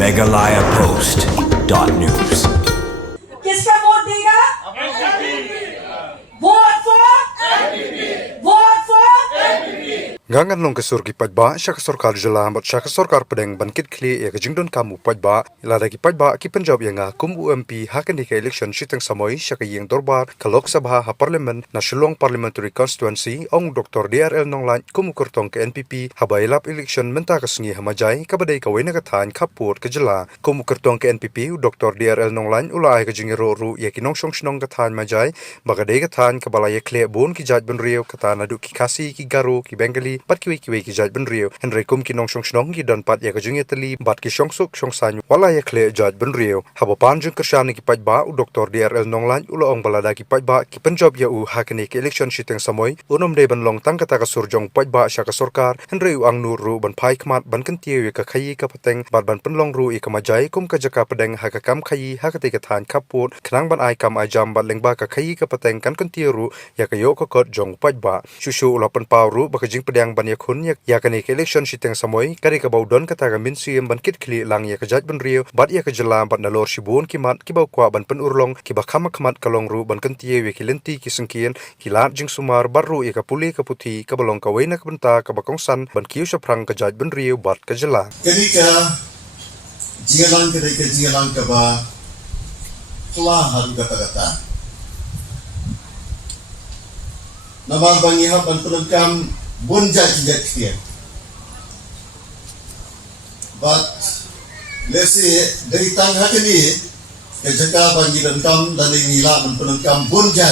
megalayapost.news. किसका वोट देगा? Vote for vote for Gangan long kesur ki pajba syaka sarkar jala bat syaka sarkar pedeng bankit kli ya kejingdon kamu pajba lada ki pajba ki Punjab yanga kum UMP hakan di election sitang samoy syaka yang dorbar ke Lok Sabha ha parliament na Shillong parliamentary constituency ong Dr. DRL Nonglan kum kurtong ke NPP habailap election menta kesengi hamajai kabadai kawena kathan kapur ke jala kum kurtong ke NPP Dr. DRL Nonglan ulai ke jingiro ru ya ki nongsong shnong kathan majai bagadai kathan kabalaya kle bon ki jaj ben rio kathan adu ki kasi ki garu ki bengali bat kiwi ki jaj ben rio henry kum ki nong shong shnong ki dan pat ya ka jungi tali bat ki shong suk shong san wala ya kle jaj ben rio habo pan jung kershani ki pajba u Dr. DRL Nonglan ulo ong balada ki pajba ki Punjab ya u hakani ki election shiteng samoy unom de ban long tang kata ka surjong pajba syaka sarkar henry u ang nur ru ban pai kmat ban kentiu ka khayi ka pateng bat ban penlong ru i ka majai kum ka jaka pedeng ha ka kam khayi ha ka te ka than kaput khnang ban ai kam ai jam bat lengba ka khayi ka pateng kan kentiu ru ya ka yo ka kot jong pajba shushu ulo pan paw ru ba ka jing pedang ban ya khun ya kani ke election shiteng samoy kari ka baudon kata ka min siem ban kit khli lang ya ka jaj ban rio bat ya ka jala ban nalor shibun ki mat ki bau kwa ban pen urlong ki ba khama khmat kalong ru ban kentie we ki lenti ki sengkien ki lat jing sumar baru ya ka puli ka puthi ka balong ka weina ka benta ka bakong san ban kiu saprang ka jaj ban rio bat ka jala kani ka jingalang ka ba pula haru kata namal bangi ha ban penengkam bunja kijat kia but let's say dari tang hakini ke jaka bangi dan kam dan nila ban penengkam bunja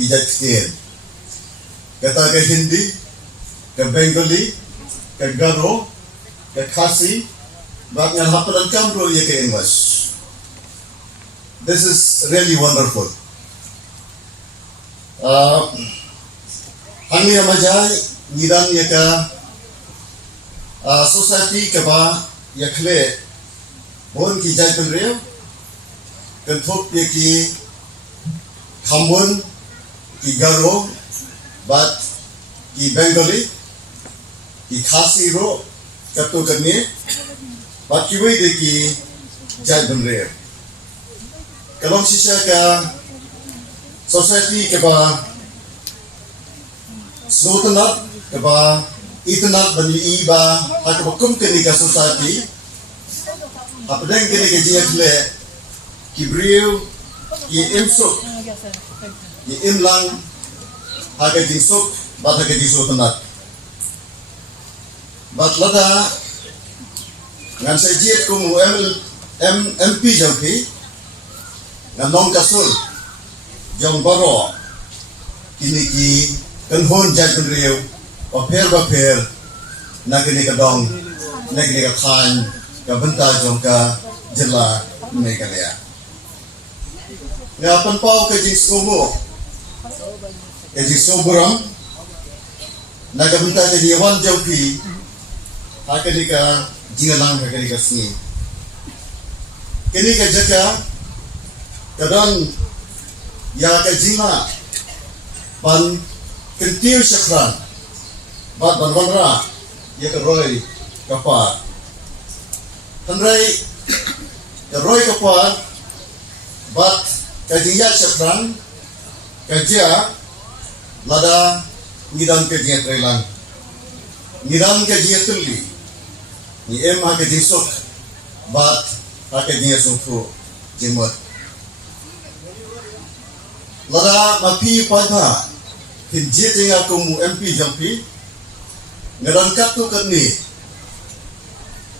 kijat kia kata ke Hindi ke Bengali ke Garo ke Khasi but ngan ha penengkam ro ye ke English. This is really wonderful. Angin amajai ngidan ya ka society ka ba ya khle bon ki jai pen reo kan thop ye ki khamun ki garo bat ki Bengali ki Khasi ro kato karne bat ki wei de ki jai pen reo kalong sisa ka society ka ba Slotanat kaba itanat bani iba hakaba kum kini ka society apdeng kini ka jiya kle kibriu ki imsuk ki imlang haga jinsuk bat haga jisotanat bat lada ngan sa jiet kum MP jauki ngan nong kasur jong baro kini ki kan hon jaj ben riu o pher na kini ka dong na kini ka khan ka benta jong ka jila Meghalaya ya pan pau ka jing sumo e jing soburam na ka benta ka yawan jong pi ha kini ka jingalang ka kini ka sni kini ka jaka kadang ya ka jima pan kentiu syakran bat banwanra ya ke roy kapar handrai ke roy kapar bat kajinja syakran kajia lada ngidam ke jia trelang ngidam ke jia tulli ni em ha ke jinsuk bat ha ke jia sufu jimot lada mapi pada Hinjit yang aku mu MP jampi ngerangkat tu kan ni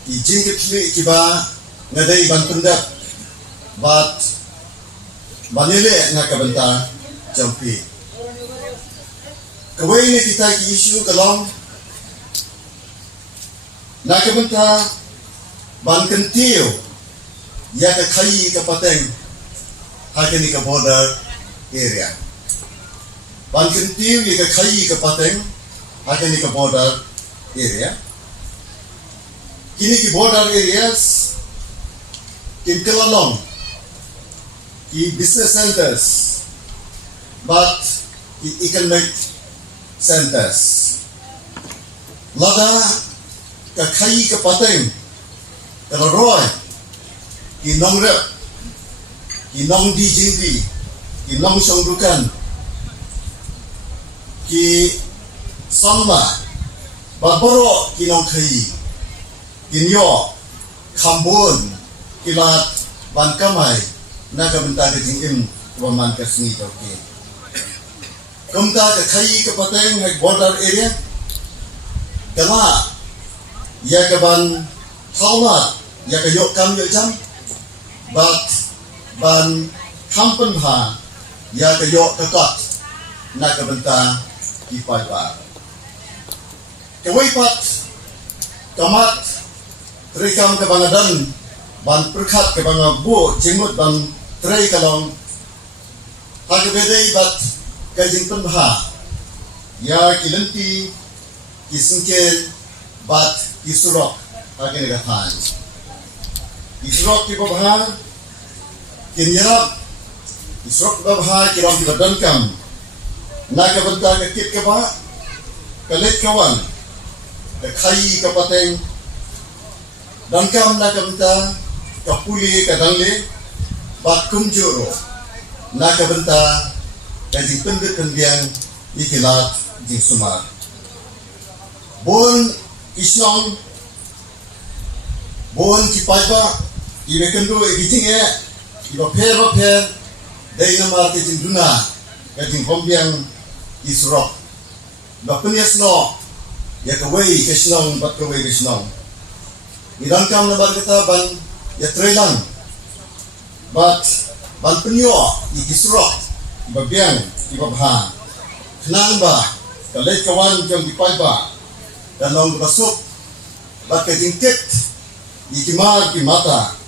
izin kitli kiba ngadai ban pendak bat manile ngakabenta jampi kawai ni kita ki isu kalong nakabenta ban kentiu ya ka khai ka pateng hakini ka border area ban kentiu ye ka khai ka pateng hakini ka border area kini ki border areas in Kelalong ki business centers but ki economic centers lada ka khai ka pateng kalau roy kinong rep kinong di jingti kinong songdukan ki samla baboro kinong kai kinyo kambon kilat ban kamai naga benta ke jingim waman ke singi toki kamta ke kai ke pateng hai border area kala ya ke ban thawat ya ke yok kam yok jam bat ban kampen ha ya ke yok ke kot naga benta ki pai ba ke wei pat kamat rekam ke bangadan ban perkat ke banga bu jengut ban tray kalong hage bedai bat kajing penha ya kilenti kisengkel bat kisurok hage negatan kisurok ki babha kinyap kisurok babha kirong ki badan kam naga benta ke kit ke ba kalet kawan ke khai ke pateng dan kam naga benta kapuli kadangli bat kumjuro naga benta kajing pendek kendiang ikilat jing sumar bon isnong bon kipaiba ibe kendo ikitinge iba pher dai namar kajing duna kajing kombiang isrok ba penyesno ya kawai kesnong bat kawai kesnong idang kam nabar kita ban ya trelang bat ban penyo ikisrok babiang ibabha kenang ba kalai kawan jong dipai ba danong basuk bat kejingket ikimar ki mata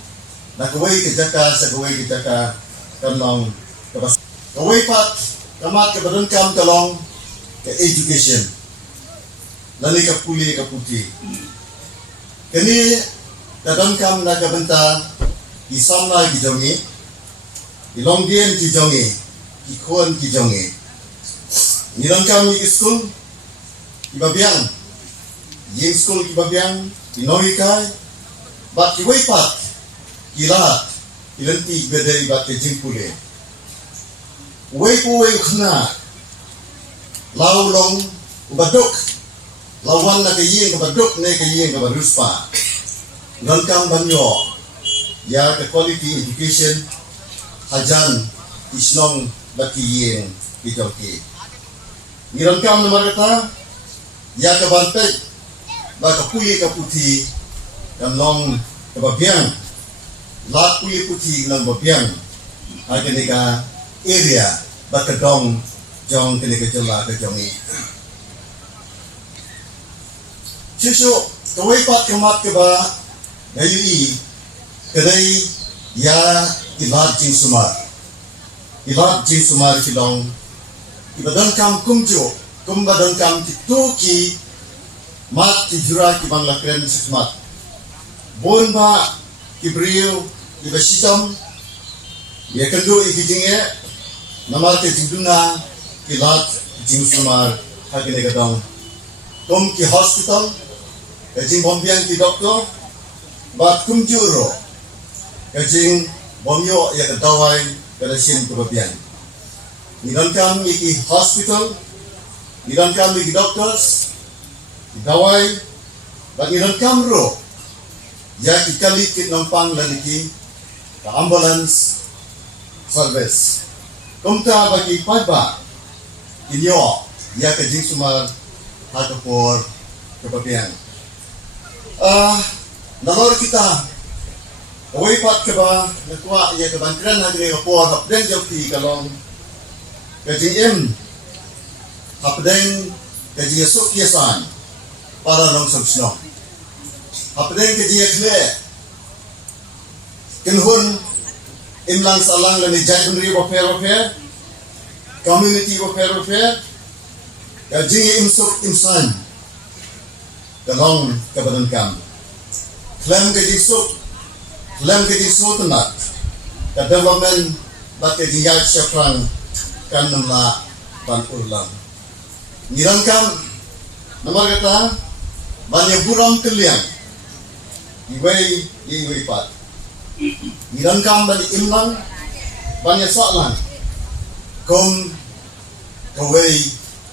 na kawai ke jaka sa kawai ke jaka kanong kabas kawai pat kamat ke badan kam kalong ke education lali ka puli ka puti kini kadang kam naga benta isamna gijongi ilongdien gijongi ikon gijongi nirang kam ni school ibabiang ying school ibabiang inoikai bat kiwaipat kilat ilenti bedai bat jingpule wei khna laulong ubaduk lawan na kayeng kabaduk ne kayeng kabaruspa Nangkang banyo ya ke quality education hajan isnong bakiyeng itoki nirangkam na marata ya ke bantek ba kapuli kaputi kanong kababiang lat puli puti ng babiang akenika area bakadong jong kenika jela ke jongi Susu kawai pat kamat ke ba Dayui kadai ya ilat jing sumar kilong ibadan kam kumjo kumbadan kam kituki mat tijura ki bangla kren sikmat bon ba kibriu ibasitam ya kendo ikijinge namar ke jingduna ilat jing sumar hakine gadong kom ki hospital kajing bombiang ki doktor bat kumjuro kajing bomyo ya kedawai kadasin kebabian nidan kam iki hospital nidan kam iki doctors dawai bat nidan kam ro ya ikali kit nampang laliki ka ambulance service kumta bagi paiba inyo ya kajing sumar hatapor kebabian nalor kita away pat ke ba nakwa ya ke bantran hagre ko hapden jokti kalong kajing hapden kajing sok yesan para long sabsno hapden kajing khle kinhun imlang salang lani jagunri wafer community wafer kajing imsok imsan kalong kabadan kam Klem kajing tenat ka development bat kajing yat syafrang kan namla ban urlam nirangkam namar kata banyak buram keliang iway pat. Idan kam bani imlang banyak soalan. Kom kaway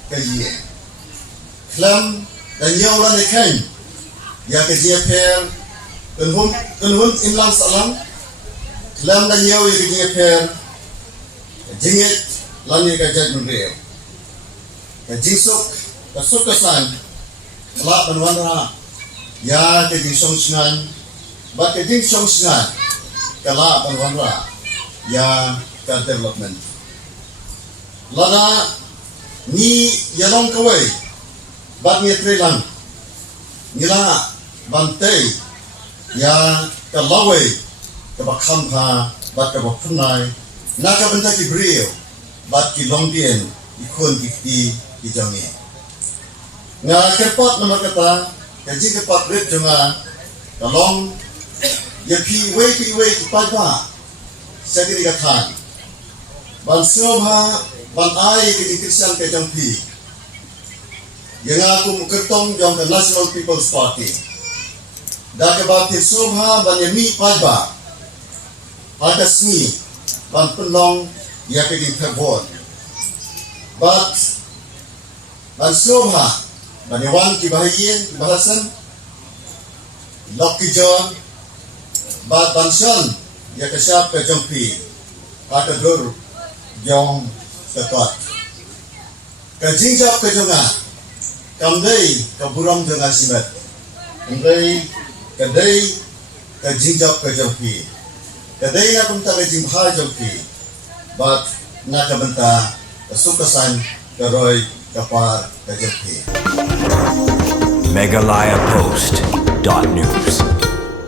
kajiye. Klam dan yaulan ikan. Ya kajiye per kunhun imlang salam. Klam dan yau kajiye per jingit lani kajat menreo. Kajingsuk kasuk kesan. Kelak benwanra. Ya kajingsong singan. Bat kajingsong singan. Kelak benwanra. Ya ka development. Lana ni yalong kawai bat ni trelang nila bantai ya ka lawai ka bakhamha bat ka bapunai na ka benta ki brio bat ki longdien ikon ki jangi nga kerpat nama kata kaji kerpat red jonga kalong ya pi wei ki pada sagini kathan ban sobha ban ai ke Christian ke jampi yang aku kertong jong ke National People's Party da ke ba sobha ban yami padba ada sni ban penong ya ke di Febon but ban sobha ban yawan ki bahayen bahasan Lucky John ban shan ya ke siap ke jampi ada dur jong tepat. Kajingjap kejonga, kamdai kaburam jonga sibat. Kadai kajingjap kejampi. Kadai na kumta kajingha jampi. Bat na kabenta kasukasan karoy kapar kajampi. Megalayapost.news